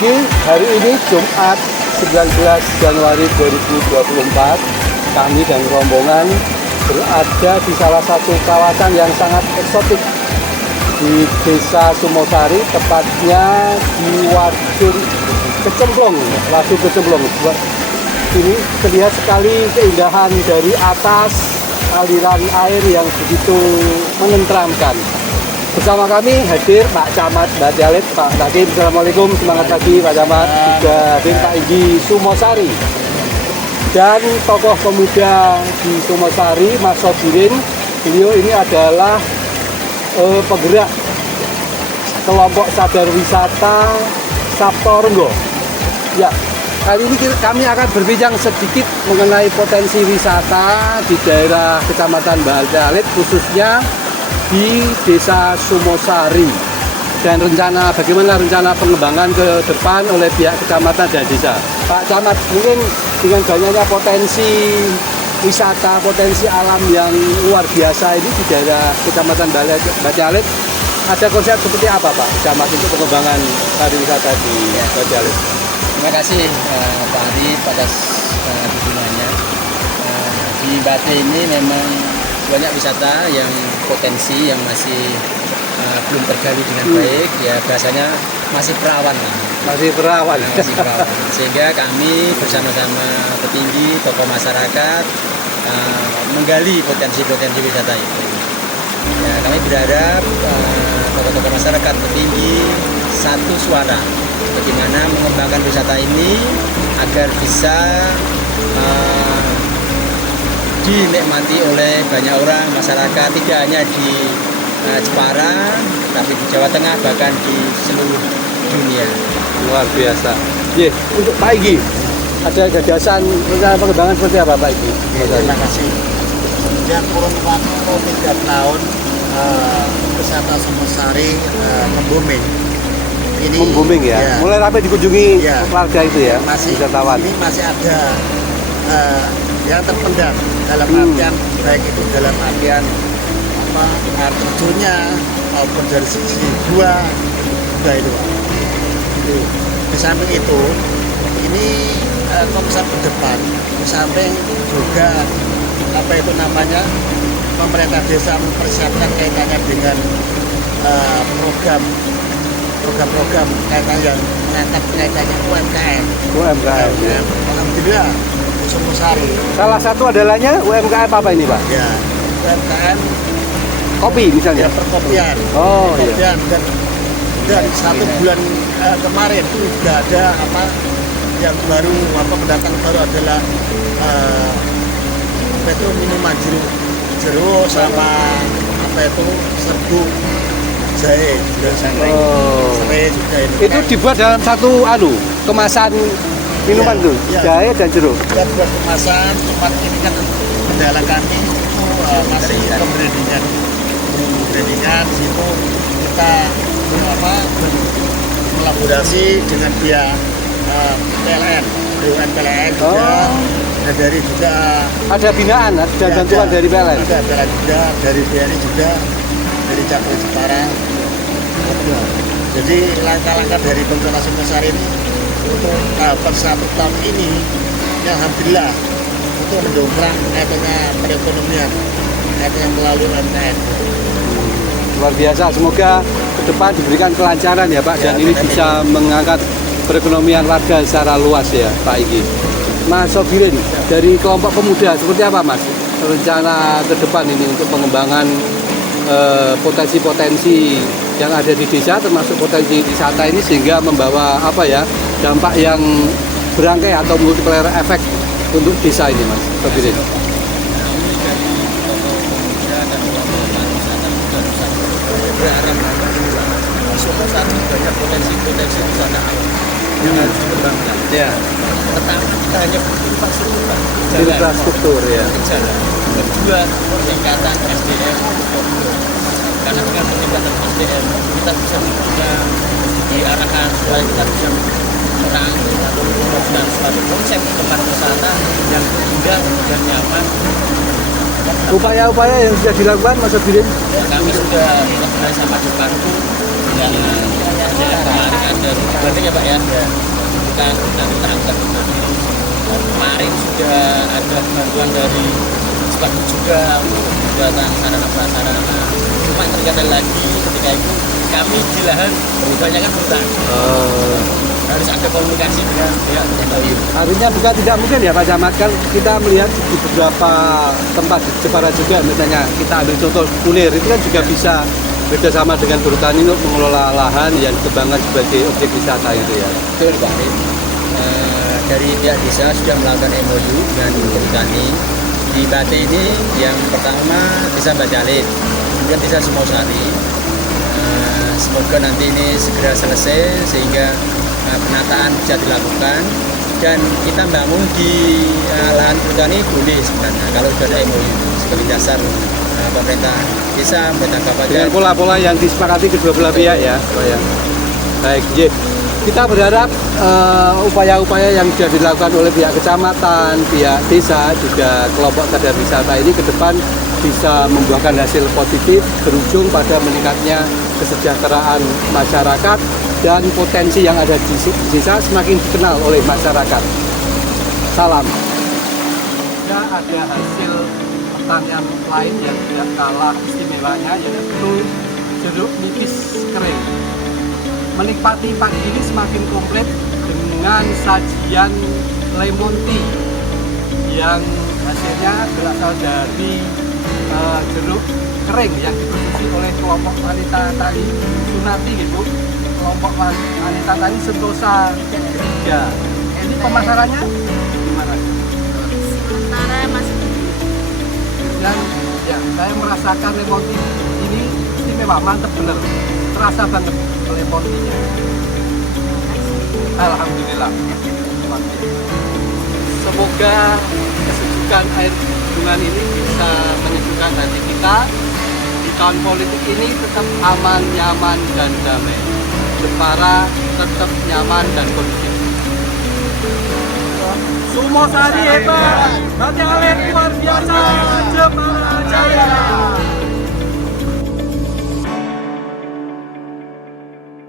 Igi, hari ini Jumat 19 Januari 2024, kami dan rombongan berada di salah satu kawasan yang sangat eksotik di Desa Sumosari, tepatnya di Waduk Kecemplung. Ini terlihat sekali keindahan dari atas, aliran air yang begitu menenteramkan. Bersama kami hadir Pak Camat Batialit, Pak Takim. Assalamualaikum, semangat pagi Pak Camat. Juga hadir Pak Igi Sumosari dan tokoh pemuda di Sumosari, Mas Sobirin. Beliau ini adalah penggerak kelompok sadar wisata Saptorenggo. Ya, kali ini kami akan berbincang sedikit mengenai potensi wisata di daerah Kecamatan Batialit, khususnya di Desa Sumosari, dan bagaimana rencana pengembangan ke depan oleh pihak kecamatan dan desa. Pak Camat, mungkin dengan banyaknya potensi wisata, potensi alam yang luar biasa ini di daerah Kecamatan Batialit, ada konsep seperti apa Pak Camat untuk pengembangan pariwisata di Batialit? Terima kasih Pak Ari pada dukungannya. Di Bati ini memang banyak wisata yang potensi yang masih belum tergali dengan baik, ya bahasanya masih perawan lah. Masih perawan. Sehingga kami bersama-sama petinggi, tokoh masyarakat menggali potensi-potensi wisata itu. Ya, kami berharap tokoh-tokoh masyarakat petinggi satu suara bagaimana mengembangkan wisata ini agar bisa dinikmati oleh banyak orang masyarakat, tidak hanya di Jepara, tapi di Jawa Tengah, bahkan di seluruh dunia. Luar biasa. Untuk Pak Igi, ada gagasan rencana pengembangan seperti apa Pak Igi? Terima kasih. Sejak kurun waktu 3 tahun wisata Sumosari membooming. Membooming ya? Mulai ramai dikunjungi warga itu ya, wisatawan. Ini masih ada yang terpendam dalam artian baik itu dalam artian air terjunnya maupun dari sisi gua itu. Di samping itu ini konsep ke depan, di samping juga pemerintah desa mempersiapkan kaitannya dengan program kaitannya yang mengangkat kaitannya UMKM. Ya. Alhamdulillah di Sumosari. Salah satu adalahnya UMKM apa ini Pak? Ya, UMKM kopi misalnya. Ya, perkopian. Iya. Dan 1 bulan kemarin itu sudah ada yang baru pendatang baru adalah minuman jeruk sama serbuk jahe juga serai juga ini. Itu dibuat dalam satu kemasan minuman tuh, jahe dan jeruk. Ya, buat kemasan, tempat ini kan kendala kami itu masih pembrandingan situ kita kolaborasi dengan pihak PLN, BUMN PLN juga, dan dari juga ada binaan, ada bantuan dari PLN. Ada juga dari BNI juga, dari Cabang Jepara. Jadi langkah-langkah dari pemerintah Sumosari ini untuk per 1 tahun ini, ya alhamdulillah untuk mendongkrak kaitannya perekonomian, kaitannya melalui UMKM. Luar biasa, semoga ke depan diberikan kelancaran ya Pak, dan ini bisa mengangkat perekonomian warga secara luas ya Pak Igi. Mas Sobirin, dari kelompok pemuda seperti apa Mas rencana ke depan ini untuk pengembangan potensi-potensi yang ada di desa, termasuk potensi wisata ini, sehingga membawa dampak yang berangkai atau multiplier efek untuk desa ini Mas Sobirin? Berharap di Sumosari banyak potensi wisata alam yang harus dikembangkan. Ya. Pertama, kita hanya butuh infrastruktur ya. Jalan. Kedua, peningkatan SDM. Karena dengan peningkatan SDM kita bisa diarahkan supaya kita bisa orang atau membuat suatu konsep tempat wisata yang indah dan nyaman. Upaya-upaya yang sudah dilakukan Mas Sobirin? Ya, kami sudah mulai sama Deparku kemarin ada berarti ya Pak ya, bukan dari tangga. Kemarin sudah ada bantuan dari Sepaku juga untuk pembuatan sarana prasarana. Cuma terkadang lagi ketika itu kami di lahan kebanyakan hutan. Harus ada komunikasi dengan pihak MOU. Artinya bukan tidak mungkin ya Pak Camat, kan kita melihat di beberapa tempat di Jepara juga, misalnya kita ambil contoh Kunir, itu kan juga bisa bekerjasama dengan bertani untuk mengelola lahan yang dikembangkan sebagai objek wisata gitu ya. Betul Pak. Dari pihak desa sudah melakukan MOU dengan bertani. Di Bate ini yang pertama desa Bajalit, kemudian desa Sumosari. Semoga nanti ini segera selesai sehingga penataan bisa dilakukan dan kita bangun di lahan perhutani boleh sebenarnya kalau sudah ada MOU sebagai dasar pemerintah desa, pemerintah kabupaten. Dengan pola-pola yang disepakati kedua belah pihak ya, Pak ya. Baik, J. Kita berharap upaya-upaya yang sudah dilakukan oleh pihak kecamatan, pihak desa, juga kelompok sadar wisata ini ke depan bisa membuahkan hasil positif berujung pada meningkatnya kesejahteraan masyarakat dan potensi yang ada di desa semakin dikenal oleh masyarakat. Salam. Ada hasil pertanian lain yang tidak kalah istimewanya, yaitu jeruk nipis kering. Menikmati pagi ini semakin komplit dengan sajian lemon tea yang hasilnya berasal dari jeruk kering yang diproduksi oleh kelompok wanita tani Sunati gitu, kelompok wanita tani Sentosa 3. Ini pemasarannya gimana? Sementara masih Dan ya, saya merasakan lemon tea ini istimewa, mantep bener, terasa banget lemon tea-nya. Alhamdulillah. Semoga kesejukan air bendungan ini bisa menyejukkan hati kita di tahun politik ini, tetap aman, nyaman, dan damai. Jepara tetap nyaman dan kondusif. Sumosari hebat, Bajalet luar biasa, Jepara jaya.